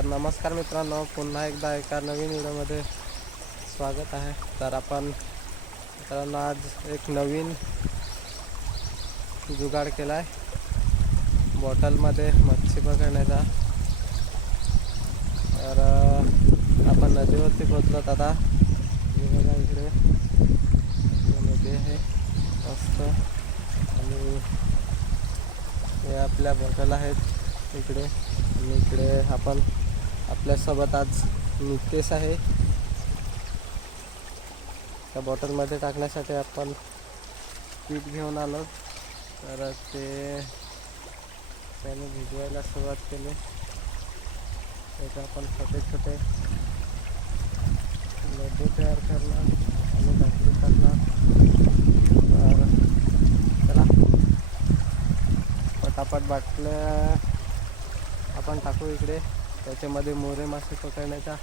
तर नमस्कार मित्रांनो पुन्हा एकदा एका नवीन व्हिडिओमध्ये स्वागत आहे. तर आपण मित्रांनो आज एक नवीन जुगाड केला आहे बॉटलमध्ये मच्छी पकडण्याचा. तर आपण नदीवरती पोचलो आता. बघा इकडे. नदी आहे. मस्त. आणि हे आपल्या बॉटल आहेत इकडे. आणि इकडे आपण आपल्यासोबत आज नितेश आहे. त्या बॉटलमध्ये टाकण्यासाठी आपण पीठ घेऊन आलो. तर ते त्याने भिजवायला सुरुवात केली. त्याचे आपण छोटे छोटे लड्डू तयार करणार आणि भाकरी करणार. तर चला. पटापट बाटल्या आपण टाकू इकडे. त्याच्यामध्ये मोरे मासे पकडण्याचा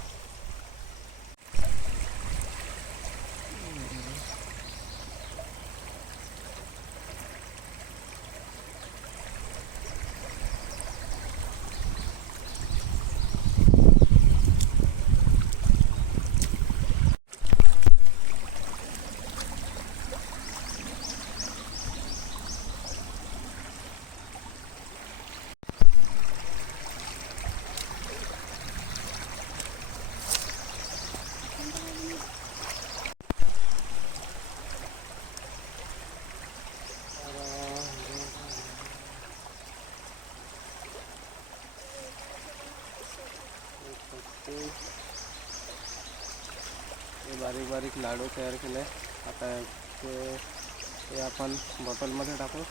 हे बारीक बारीक लाडू तयार केले. आता ते ते आपण बॉटलमध्ये टाकू.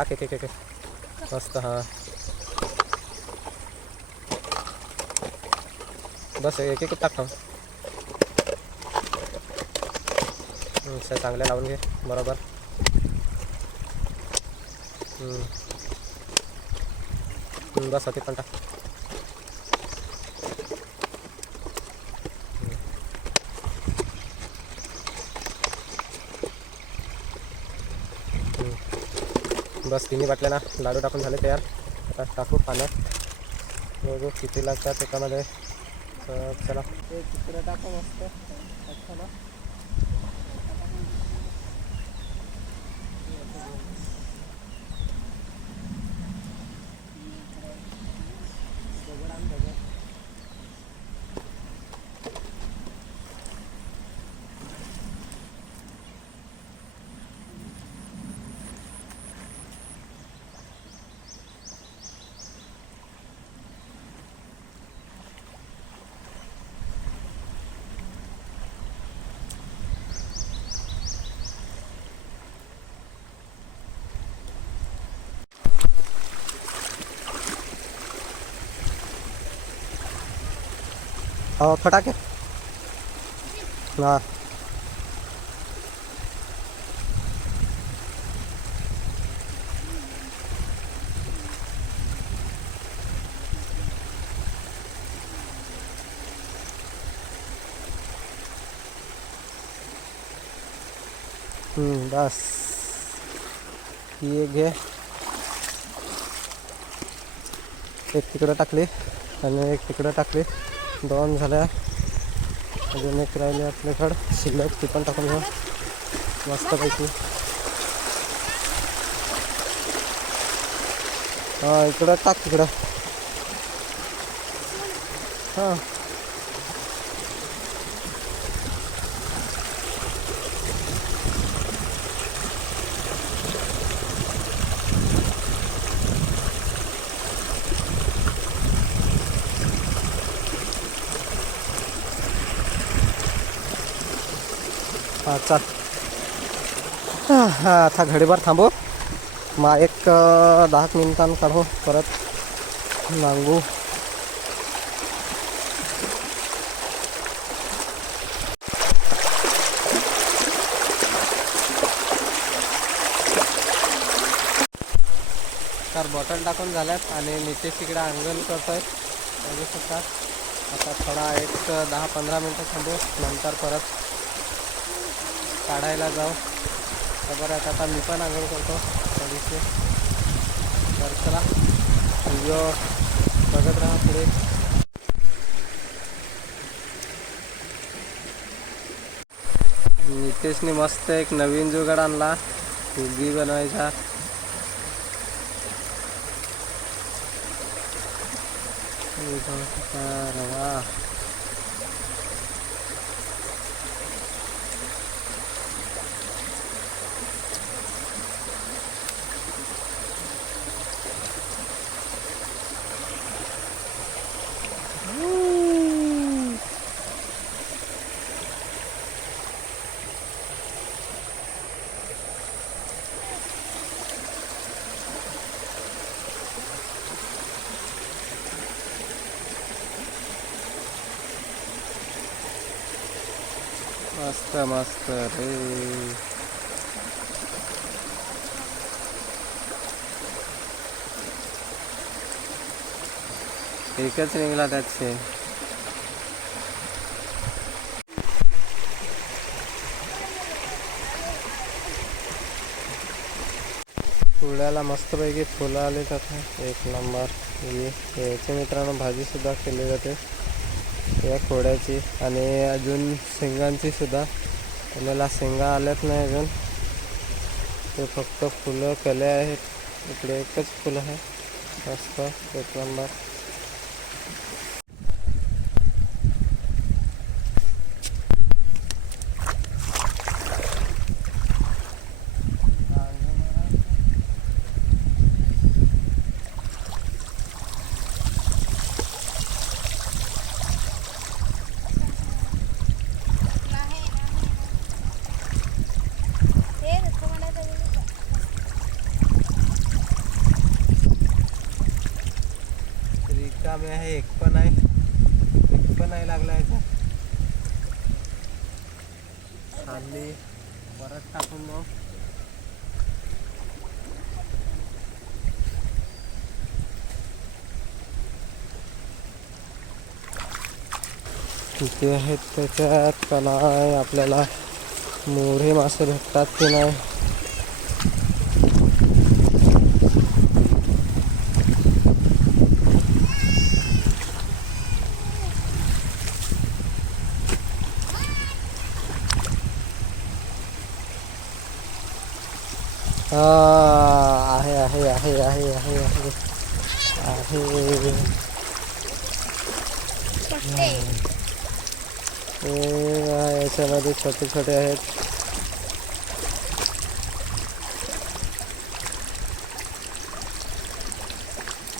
टाक एक एक मस्त हां. बस एक एक टाक थांब. सर चांगल्या लावून घे. बरोबर. बस होती पण टाक. बस तिन्ही बाटल्याला लाडू टाकून झाले तयार. आता टाकू पाण्यात. जो किती लागतात त्याच्यामध्ये चला. ते टाकू मस्त फटाके. हां. बस. ही एक घे. एक तिकडं टाकली आणि एक तिकडं टाकली. दोन झाल्या अजून एक राहिले आपल्याकडं शिल्लक ती पण टाकून घेऊ मस्तपैकी. हां इकडं टाक तिकडं हां. हां चाल हा आता घडीभर थांबू. मग एक दहा मिनिटां काढू. परत नांगू. तर बॉटल टाकून झाल्यात आणि नितेश इकडे अंगण करतोय. बघू शकता आता थोडा एक दहा पंधरा मिनटं थांबू. नंतर परत काढायला जाऊ. तर आहे आता मी पण आंघोळ करतो. थोडीशी. तर चला व्हिडिओ बघत राहा पुढे. नितेशने मस्त एक नवीन जुगाड आणला. फुगी बनवायचा. रवा. मस्त मस्त रे. एकच निघला त्याचे पुण्याला मस्तपैकी फुलं आले जाते एक नंबर. ही याची मित्रांनो भाजी सुद्धा केली जाते. या खोड्याची आणि अजून शेंगांची सुद्धा. पुण्याला शेंगा आल्यात नाही अजून. ते फक्त फुलं कले आहेत. इकडे एकच फुलं आहे. मस्त एक नंबर. रिकामे आहे एक पण आहे. एक पण नाही लागला याचा. खाली परत टाकून मग. किती आहेत त्याच्यात का नाही आपल्याला मोठे मासे भेटतात की नाही? आहे आहे आहे आहे आहे आहे. आहे. याच्यामध्ये छोटे छोटे आहेत.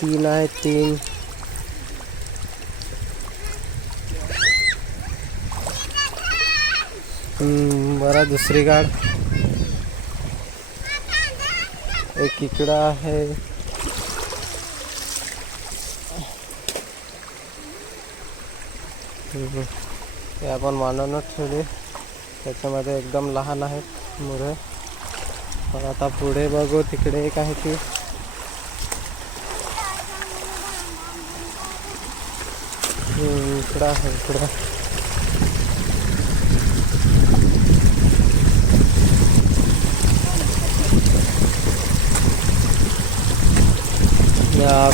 तीन आहेत तीन. बरं दुसरी गाड एक इकडं आहे. हे ते आपण मानवूनच ठेवले त्याच्यामध्ये एकदम लहान आहेत मुरे पण आता पुढे बघू तिकडे एक आहे ती. इकडं आहे इकडं.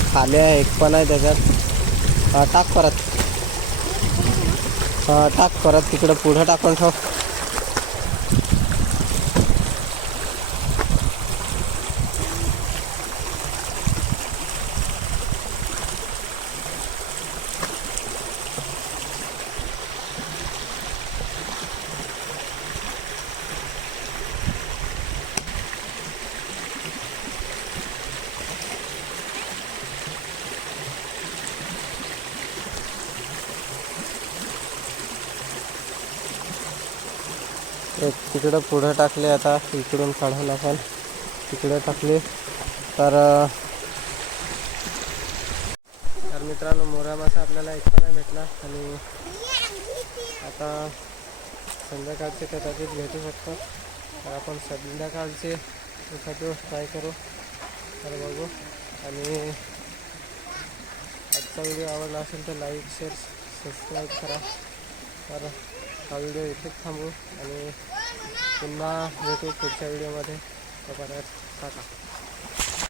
खाली आहे एक पण आहे त्याच्यात. टाक परत. टाक परत तिकडं पुढं टाकून ठेव. एक तिकडं पुढं टाकले आता इकडून काढून आपण तिकडे टाकले. तर तर मित्रांनो मोरा मासा आपल्याला एक पण नाही भेटला. आणि आता संध्याकाळचे कदाचित भेटू शकतो. तर आपण संध्याकाळचे एखादं दिवस ट्राय करू. तर बघू. आणि आजचा व्हिडिओ आवडला असेल तर लाईक शेअर सबस्क्राईब करा. तर हा व्हिडिओ इथेच थांबू आणि पुन्हा भेटू पुढच्या व्हिडिओमध्ये. तोपर्यंत टाटा.